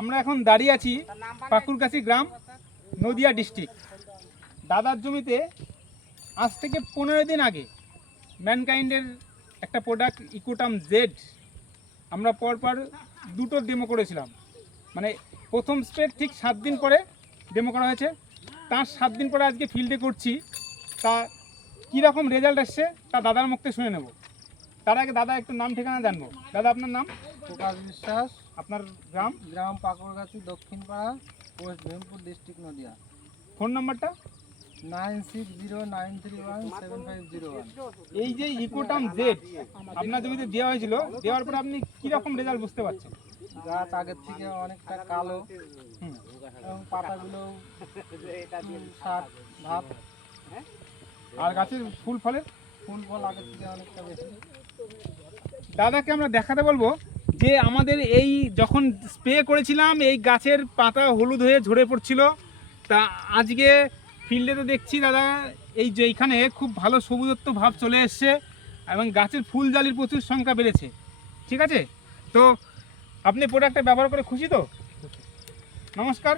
আমরা এখন দাঁড়িয়ে আছি পাকুরগাছি গ্রাম, নদিয়া ডিস্ট্রিক্ট। দাদার জমিতে আজ থেকে 15 দিন আগে ম্যানকাইন্ডের একটা প্রোডাক্ট ইকোটাম জেড আমরা পরপর দুটো ডেমো করেছিলাম। মানে প্রথম স্প্রে ঠিক 7 দিন পরে ডেমো করা হয়েছে, তার 7 দিন পরে আজকে ফিল্ডে করছি। তা কীরকম রেজাল্ট এসছে তা দাদার মুখ থেকে শুনে নেব। তার আগে দাদা একটু নাম ঠিকানা জানবো। দাদা আপনার নাম? প্রকাশ বিশ্বাস, আপনার গ্রাম? গ্রাম পাকুরগাছি, দক্ষিণ পাড়া, West Bengal district, Nadia. Phone নাম্বারটা? 9609317501। এই যে ইকোটাম জেড আপনার জমিতে দেওয়া হয়েছিল, দেওয়ার পরে আপনি কীরকম রেজাল্ট বুঝতে পারছেন? গাছ আগের থেকে অনেকটা কালো এবং পাতাগুলো সার ভাব, আর গাছের ফুল ফলের ফুল ফল আগের থেকে অনেকটা বেশি। দাদাকে আমরা দেখাতে বলবো যে আমাদের এই যখন স্প্রে করেছিলাম এই গাছের পাতা হলুদ হয়ে ঝরে পড়ছিল, তা আজকে ফিল্ডে তো দেখছি দাদা এই যে এইখানে খুব ভালো সবুজত্ব ভাব চলে এসছে এবং গাছের ফুল জালির প্রচুর সংখ্যা বেড়েছে। ঠিক আছে, তো আপনি প্রোডাক্টটা ব্যবহার করে খুশি তো? নমস্কার।